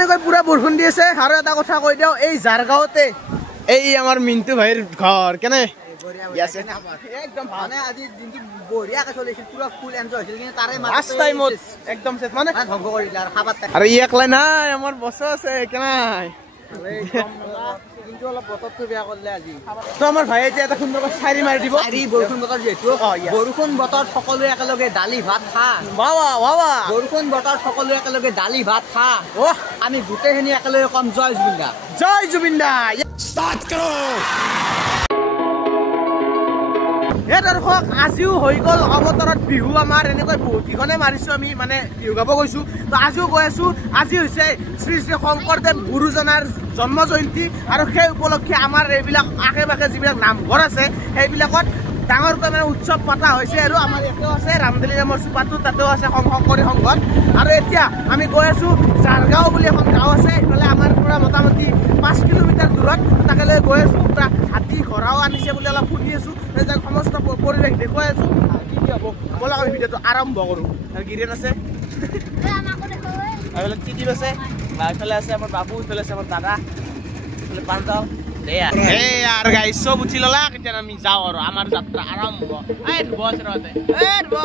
এনেকৈ পুৰা বৰষুণ দি আছে আৰু এটা কথা কৈ দিওঁ এই জাৰগাঁৱতে এই আমাৰ মিন্টু ভাইৰ ঘৰ কেনে একদম মানে আজি দিনটো বঢ়িয়াকে চলিছিল পুৰা ফুল এনজয় হৈছিল কিন্তু তাৰে লাষ্ট টাইমত একদম সেট মানে ধ্বংস কৰিলে আৰু খাবাত আৰু ই একলাই নাই আমাৰ বছ আছে কেনাই কিন্তু অলপ বতৰটো বেয়া কৰিলে আজি তো আমাৰ ভাই এতিয়া এটা সুন্দৰ চাৰি মাৰি দিব চাৰি বৰষুণ বতৰ যিহেতু বৰষুণ বতৰ সকলোৱে একেলগে দালি ভাত খা বৰষুণ বতৰ সকলোৱে একেলগে দালি ভাত খা আমি গোটেইখিনি একেলগে কম জয় জুবিন দা ষ্টাৰ্ট কৰো দৰ্শক আজিও হৈ গ'ল অৱতৰত বিহু আমাৰ এনেকৈ বহুত কেইখনে মাৰিছো আমি মানে বিহু গাব গৈছো তো আজিও গৈ আছো আজি হৈছে শ্ৰী শ্ৰী শংকৰদেৱ গুৰুজনাৰ জন্ম জয়ন্তী আৰু সেই উপলক্ষে আমাৰ এইবিলাক আশে পাশে যিবিলাক নামঘৰ আছে সেইবিলাকত ডাঙৰকৈ মানে উৎসৱ পতা হৈছে আৰু আমাৰ ইয়াতেও আছে ৰামদেলি নামৰ চুপাটো তাতেও আছে শংকৰী সংঘত আৰু এতিয়া আমি গৈ আছো জাৰগাঁও বুলি এখন গাঁও আছে এইফালে আমাৰ পৰা মোটামুটি 5 কিলোমিটাৰ দূৰত তাকে লৈ গৈ আছো পুৰা হাতী ঘোঁৰাও আনিছে বুলি অলপ শুনি আছো সমস্ত পৰিৱেশ দেখুৱাই আছো কি হ'ব ব'লক আমি ভিডিঅ'টো আৰম্ভ কৰোঁ আৰু গিৰিয়েন আছে এইফালে টিটিপ আছে এইফালে আছে আমাৰ বাবু এইফালে আছে আমাৰ দাদা এইফালে পাঞ্জাৱ यार गाइस सब उठी लला केতিয়া আমি যাও আৰু আমাৰ যাত্ৰা আৰম্ভ এই ধুব আছে ৰতে এই ধুব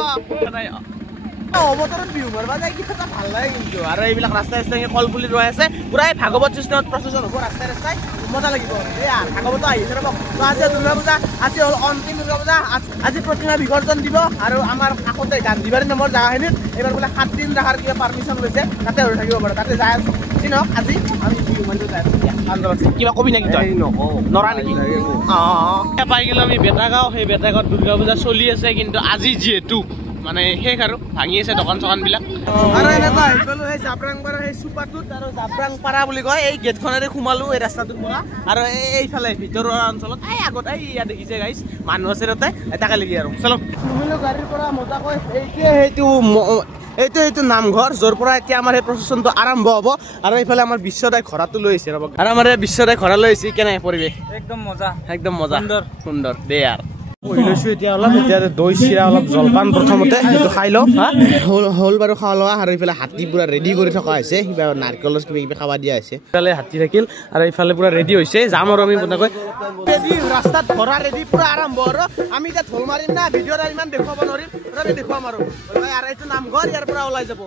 অবতৰণ বিহু মাৰবা যায় কিটা ভাল লাগে কিন্তু আৰু এইবিলাক ৰাস্তা ৰাস্তাই কল পুলি ৰৈ আছে পুৰাই ভাগৱত সিস্টেমত প্ৰচেছন হ'ব ৰাস্তা ৰাস্তাই মজা লাগিব এয়া ভাগৱত আহিছে ৰব তো আজি দুৰ্গা পূজা আজি হ'ল অন্তিম দুৰ্গা পূজা আজি প্ৰতিমা বিসৰ্জন দিব আৰু আমাৰ কাষতে গান্ধীবাৰী নামৰ জাগাখিনিত এবাৰ বোলে 7 দিন ৰাখাৰ কিবা পাৰমিশন লৈছে তাতে হৈ থাকিব পাৰে তাতে যায় চিনক আজি আমি বিহু মাৰিব যায় কিবা কবি নাকি তই নৰা নেকি পাই গেলো আমি বেটাগাঁও সেই বেটাগাঁৱত দুৰ্গা পূজা চলি আছে কিন্তু আজি যিহেতু মানে শেষ আৰু ভাঙি আছে দোকান চকান বিলাক আৰু এনেকুৱা আহিলো সেই জাবৰাংপাৰা সেই চুপাটোত আৰু জাবৰাংপাৰা বুলি কয় এই গেটখনেৰে সোমালো এই ৰাস্তাটোৰ পৰা আৰু এইফালে ভিতৰৰ অঞ্চলত এই আগত এই ইয়াত দেখিছে গাইছ মানুহ আছে তাতে তাকে লাগি আৰু চলো নুমিলো গাড়ীৰ পৰা মজাকৈ এইটো নামঘৰ য'ৰ পৰা এতিয়া আমাৰ সেই প্ৰচেছনটো আৰম্ভ হ'ব আৰু এইফালে আমাৰ বিশ্বদাই ঘোঁৰাটো লৈ আহিছে ৰ'ব আৰু আমাৰ বিশ্বদাই ঘোঁৰা লৈ আহিছে কেনে পৰিৱেশ একদম মজা সুন্দৰ দে আৰু লৈছো এতিয়া অলপ এতিয়া দৈ চিৰা অলপ জলপান প্ৰথমতে সেইটো খাই লওঁ হ'ল বাৰু খোৱা লোৱা আৰু এইফালে হাতী পুৰা ৰেডি কৰি থকা হৈছে কিবা নাৰিকলৰ কিবা খাব দিয়া হৈছে এইফালে হাতী থাকিল আৰু এইফালে পুৰা ৰেডি হৈছে যাম আৰু আমি তেনেকৈ ৰাস্তাত ঘোঁৰা ৰেডি পুৰা আৰম্ভ আৰু আমি এতিয়া ঢোল মাৰিম না ভিডিঅ'ত ইমান দেখুৱাব নোৱাৰিম আমি দেখুৱাম আৰু এইটো নামঘৰ ইয়াৰ পৰা ওলাই যাব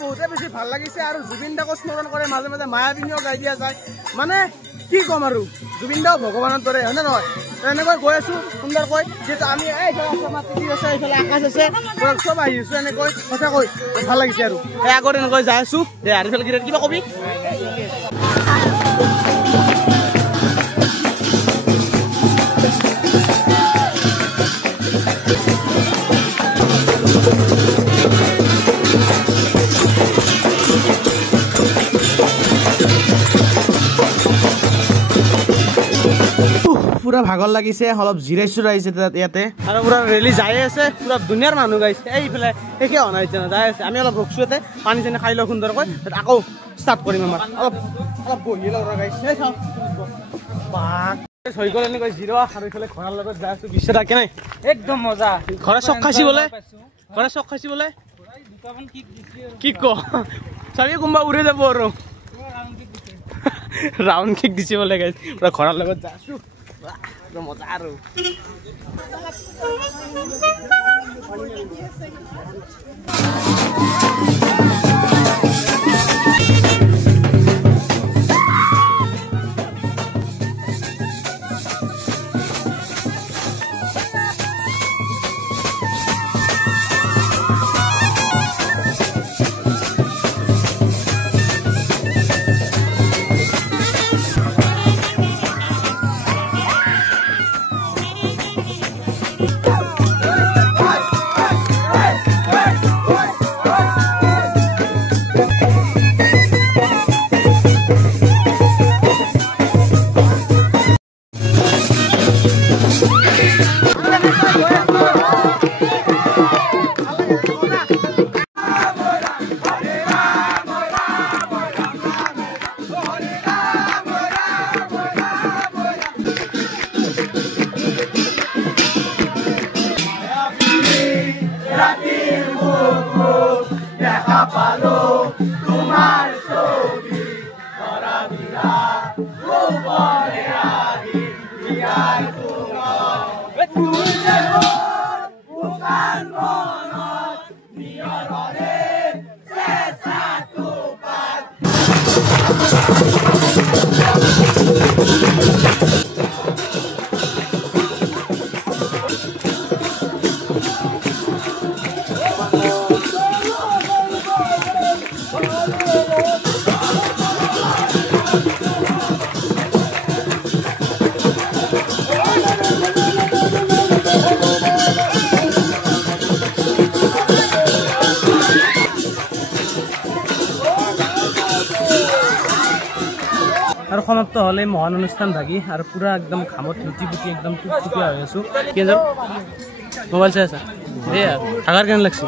বহুতে বেছি ভাল লাগিছে আৰু জুবিন দাক স্মৰণ কৰে মাজে মাজে মায়াবিনীও গাই দিয়া যায় মানে কি ক'ম আৰু জুবিন দাও ভগৱানৰ দৰে হয়নে নহয় এনেকৈ গৈ আছো সুন্দৰকৈ যিহেতু আমি এইফালে আকাশ আছে চব আহি আছো এনেকৈ সঁচাকৈ ভাল লাগিছে আৰু এই আগত এনেকৈ যাই আছো দে আৰু এইফালে কিবা কবি পুৰা ভাগৰ লাগিছে অলপ জিৰাইছো আহিছে ইয়াতে আৰু পুৰা ৰেলি যাই আছে পুৰা দুনিয়াৰ মানুহ গাইছে এইফালে শেষে হোৱা নাই যাই আছে আমি অলপ ৰখছো ইয়াতে পানী চানী খাই লওঁ সুন্দৰকৈ আকৌ ষ্টাৰ্ট কৰিম আমাৰ অলপ বহি লওঁ গাইছে হৈ গ'ল এনেকৈ জিৰোৱা আৰু এইফালে ঘৰৰ লগত যাই আছো বিশ্বদা কেনে একদম মজা ঘৰে চক খাইছি বোলে কি ক চাবি কোনোবা উৰি যাব আৰু ৰাউণ্ড কিক দিছে বোলে গাইছ পুৰা ঘৰৰ লগত যাই আছো মজা আৰু আৰু সমাপ্ত হলে মহান অনুষ্ঠান ভাগি আৰু পুৰা একদম ঘামত লুটি পুটি একদম টুকটুকীয়া হৈ আছো কি যাও মোবাইল চাই আছা দে থাকাৰ কেন লাগছে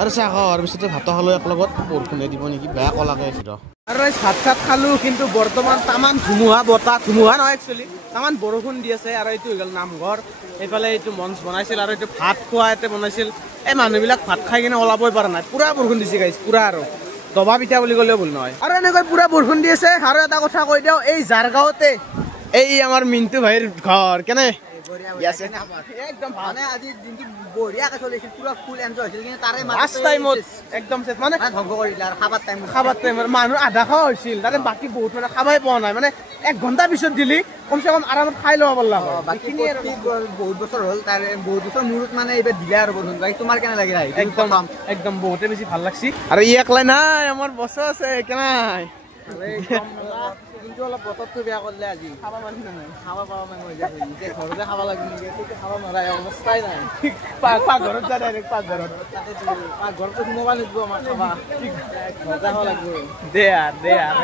আৰু চাহ খোৱাৰ পিছতে ভাত খালো এক লগত বৰষুণে দিব নেকি বেয়া কলাকে আছিল আৰু ভাত চাত খালো কিন্তু বৰ্তমান তামান ধুমুহা বতাহ ধুমুহা নহয় একচুৱেলি তামান বৰষুণ দি আছে আৰু এইটো হৈ গ'ল নামঘৰ এইফালে এইটো মঞ্চ বনাইছিল আৰু এইটো ভাত খোৱা ইয়াতে বনাইছিল এই মানুহবিলাক ভাত খাই কিনে ওলাবই পৰা নাই পুৰা বৰষুণ দিছে গাইছ পুৰা আৰু দবা পিঠা বুলি ক'লেও ভুল নহয় আৰু এনেকৈ পুৰা বৰষুণ দি আছে আৰু এটা কথা কৈ দিওঁ এই জাৰগাঁৱতে এই আমাৰ মিণ্টু ভাইৰ ঘৰ কেনে একদম মানে আজি দিনটো বঢ়িয়াকে চলিছিল পুৰা ফুল এনজয় হৈছিল কিন্তু তাৰে লাষ্ট টাইমত একদম শেষ মানে ধ্বংস কৰিলে আৰু খাবাৰ টাইমত মানুহ আধা খোৱা হৈছিল তাতে বাকী বহুত মানে খাবাই পোৱা নাই মানে 1 ঘণ্টা পিছত দিলি কমচে কম আৰামত খাই ল'ব পাৰিলা বাকী বহুত বছৰ হ'ল তাৰে বহুত বছৰ মূৰত মানে এইবাৰ দিলে আৰু বৰষুণ বাকী তোমাৰ কেনে লাগিল একদম একদম বহুতে বেছি ভাল লাগছি আৰু ই একলাই নাই আমাৰ বছ আছে কেনাই কিন্তু অলপ বতৰটো বেয়া কৰিলে আজি খাবা মানুহ নাই খাবা পাবা মানুহ হৈ যায় এতিয়া ঘৰতে খাব লাগিব নেকি খাব নোৱাৰে অৱস্থাই নাই পাকঘৰত যায় ডাইৰেক্ট পাকঘৰত পাকঘৰটো সোমাব লাগিব আমাৰ খাবা ঘৰতে খাব লাগিব দে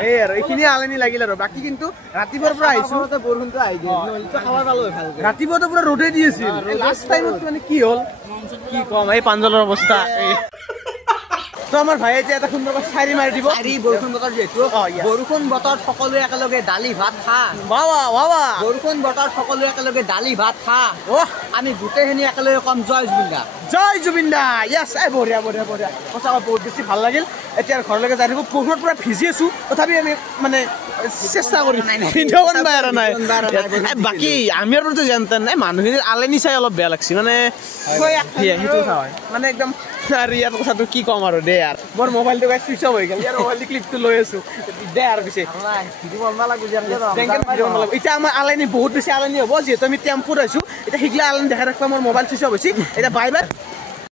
এই আৰু এইখিনি আলনি লাগিল আৰু বাকী কিন্তু ৰাতিপুৱাৰ পৰা আহিছো বৰষুণটো আহি দিয়ে নহ'লেতো খাব পালো ভালকৈ ৰাতিপুৱাটো পুৰা ৰ'দে দি আছিল লাষ্ট টাইমত মানে কি হ'ল কি কম এই পাঞ্জলৰ অৱস্থা তো আমাৰ ভাই এতিয়া এটা সুন্দৰ চাৰি মাৰি দিব বৰষুণ বতৰ যিহেতু বৰষুণ বতৰ সকলোৱে একেলগে দালি ভাত খা বৰষুণ বতৰ সকলোৱে একেলগে দালি ভাত খা আমি গোটেইখিনি একেলগে কম জয় জুবিন দা য়েছ বঢ়িয়া বঢ়িয়া বঢ়িয়া সঁচাকৈ বহুত বেছি ভাল লাগিল এতিয়া ঘৰলৈকে যাই থাকো বৰষুণত পুৰা ভিজি আছো তথাপি আমি মানে চেষ্টা কৰি বাকী আমি আৰু জানতেন নাই মানুহখিনিৰ আলেনি চাই অলপ বেয়া লাগছে মানে সেইটো কথা হয় মানে একদম আৰু ইয়াৰ কথাটো কি ক'ম আৰু দে আৰু মোৰ মোবাইলটো চুইচ অফ হৈ গ'ল ইয়াৰ মোবাইলটো ক্লিপটো লৈ আছো দে আৰু পিছে এতিয়া আমাৰ আলাইনি বহুত বেছি আলাইনি হ'ব যিহেতু আমি টেম্পুত আছো এতিয়া শিকলে আলাইনি দেখাই ৰাখবা মোৰ মোবাইল চুইচ অফ হৈছে এতিয়া বাই বাই